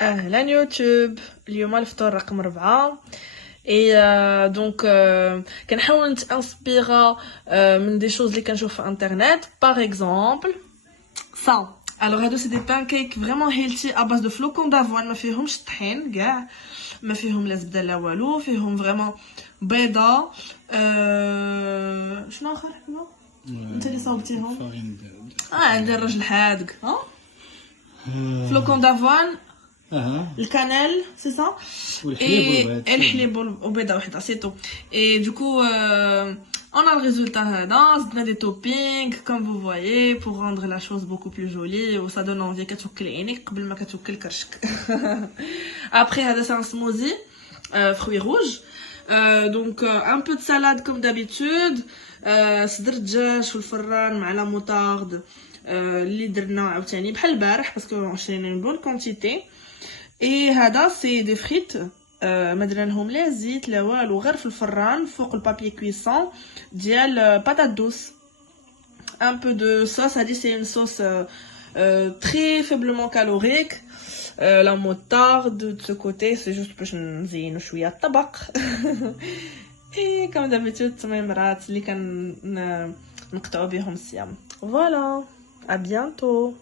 اهلا يوتيوب. اليوم الفطور رقم 4 اي دونك كنحاول نتانسبيغا من دي شوز اللي كنشوف في انترنت باغ اكزومبل صا. الوغ هادو سي دي بانكيك فريمون هيلثي ا باز دو فلوكون دافوان، ما فيهمش طحين كاع، ما فيهم لا زبده لا والو، فيهم فريمون بيضه. شنو اخر حنا انت اللي صاوبتيهم؟ فارين عندي الراجل حادق فلوكون دافوان، الكانيل سي سا، الحليب وبيضه وحده سي تو. اي دوكو on a le résultat هذا، زدنا دي توبينغ comme vous voyez pour rendre la chose beaucoup plus jolie و ça donne envie كتوكل عينيك قبل ما كتوكل كرشك. après هذا c'est un smoothie fruits rouges. Donc un peu de salade comme d'habitude، صدر دجاج في الفران مع لا موطارد اللي درنا عاوتاني بحال البارح باسكو شرينا une bonne quantité. اي هذا سي دي فريت ما درناهم لا زيت لا والو، غير في الفران فوق البابي كويسون ديال باتات دوس. un peu de sauce، هذه سي une sauce très faiblement calorique. la moutarde de ce côté c'est juste باش نزينو شويه الطبق. اي كما دابيتود التميمرات اللي كان نقطعوا بهم الصيام. فوالا à bientôt.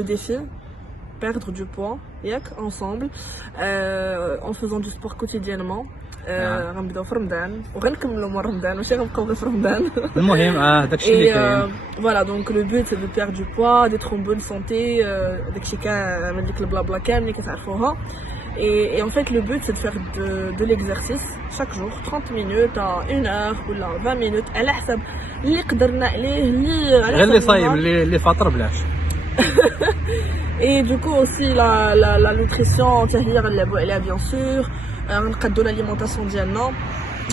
le défi, perdre du poids, ensemble, en faisant du sport quotidiennement. غنبداو في رمضان وغنكملوا من رمضان ماشي غنبقاو غير في رمضان. المهم داكشي اللي كاين. Voilà, donc le but c'est de perdre du poids, d'être en bonne santé, داكشي من ديك البلا كامل اللي كتعرفوها. Et en fait le but c'est de faire de l'exercice chaque jour 30 minutes à 1 heure ou 20 minutes على حسب اللي قدرنا عليه اللي على غير اللي صايم اللي فاطر بلاش. Et du coup aussi la nutrition تاهي غنلعبوا عليها bien sûr. غنقادو l'alimentation ديالنا.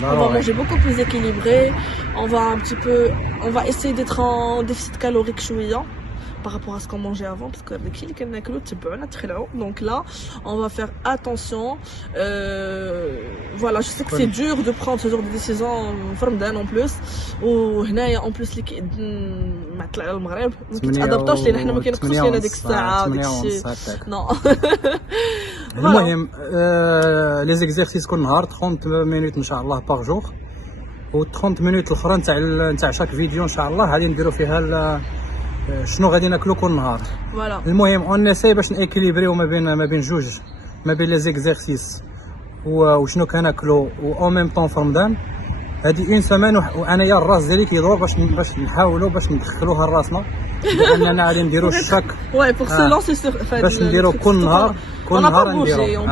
On va manger beaucoup plus équilibré. On va essayer d'être en déficit calorique شوية par rapport à ce qu'on mangeait avant parce que داكشي اللي كناكلو تبعونا تخلعوا. Donc là, on va faire attention. Voilà, je sais que c'est dur de prendre ce genre de décision في رمضان en plus. وهنايا en plus اللي مع طلع المغرب ما كيتادابطوش لينا حنا ما كينقصوش لينا ديك الساعة داكشي. نو. المهم لي زيكزيرسيس كل نهار 30 مينوت ان شاء الله باغ جور و 30 مينوت الاخرى نتاع شاك فيديو ان شاء الله غادي نديرو فيها شنو غادي ناكلو كل نهار. المهم اون نساي باش نيكيليبريو ما بين جوج ما بين لي زيكزيرسيس وشنو كناكلو و اون ميم طون في رمضان. هذه اون سيمين وانايا الراس ديالي كيدور باش نحاولوا باش ندخلوها لراسنا لاننا غادي نديرو الشاك باش نديرو كل نهار نديرو.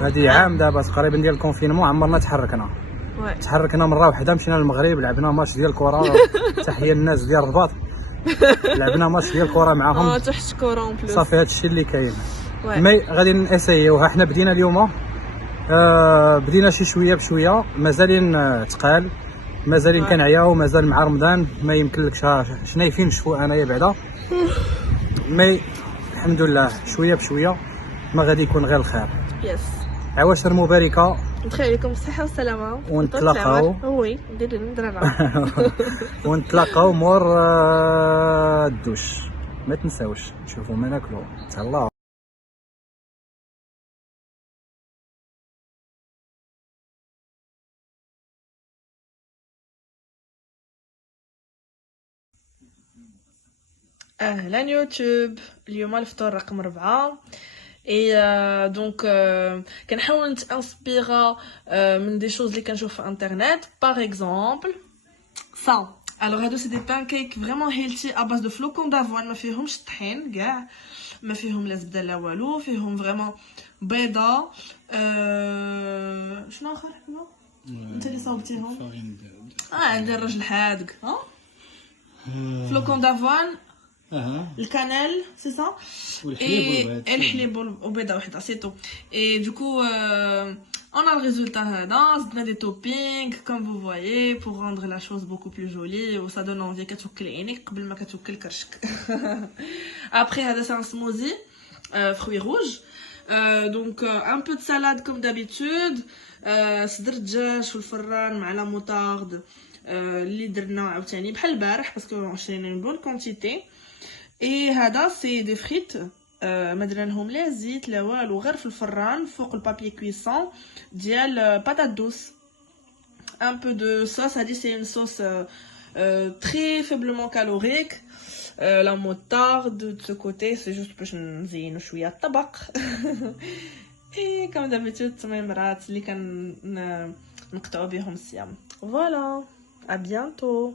هذه عام دابا تقريبا ديال الكونفينمون عمرنا تحركنا مره واحده مشينا للمغرب لعبنا ماتش ديال الكره. تحيه الناس ديال الرباط لعبنا ماتش ديال الكره معاهم تحت كره اون بليس. صافي هادشي اللي كاين. مي غادي ناسيوها حنا بدينا اليوم. بدينا شي شويه بشويه مازالين تقال مازالين كنعياو مازال مع رمضان ما يمكنلكش شنايفين نشوفوا انايا بعدا. مي الحمد لله شويه بشويه ما غادي يكون غير الخير. يس عواشر مباركه ندخل لكم الصحه والسلامه ونتلاقاو. وي ونتلاقاو مور الدوش. ما تنساوش تشوفوا ما ناكلو. تهلاو. اهلا يوتيوب. اليوم الفطور رقم 4 et donc كنحاول نتانسبيرا من دي شوز اللي كنشوف في انترنت. par exemple ça. alors هادو سي دي pancakes vraiment healthy à base de flocons d'avoine ما فيهمش طحين كاع ما فيهم لا زبده لا والو فيهم فريمون بيضه. شنو اخر حلوه انت اللي صاوبتيهم؟ عندي الراجل حادق. flocons d'avoine الكانيل سي سا الحليب وبيضه واحده سي تو. et du coup on a le résultat هذا. زدنا دي توبينغ comme vous voyez pour rendre la chose beaucoup plus jolie و ça donne envie كتوكل عينيك قبل ما كتوكل كرشك. après هذا c'est un smoothie fruits rouges. donc un peu de salade comme d'habitude. صدر الدجاج في الفران مع لا موطارد اللي درنا عاوتاني بحال البارح باسكو شرينا اون بون كونتيتي. et هذا سي دي فريت ما درناهم لا زيت لا والو غير في الفران فوق البابي كويسون ديال باتات دوس. un peu de sauce. هذه سي une sauce très faiblement calorique. la moutarde de ce côté c'est juste باش نزينو شويه الطبق. et comme d'habitude التميمرات اللي كنقطعوا بهم الصيام. voilà à bientôt.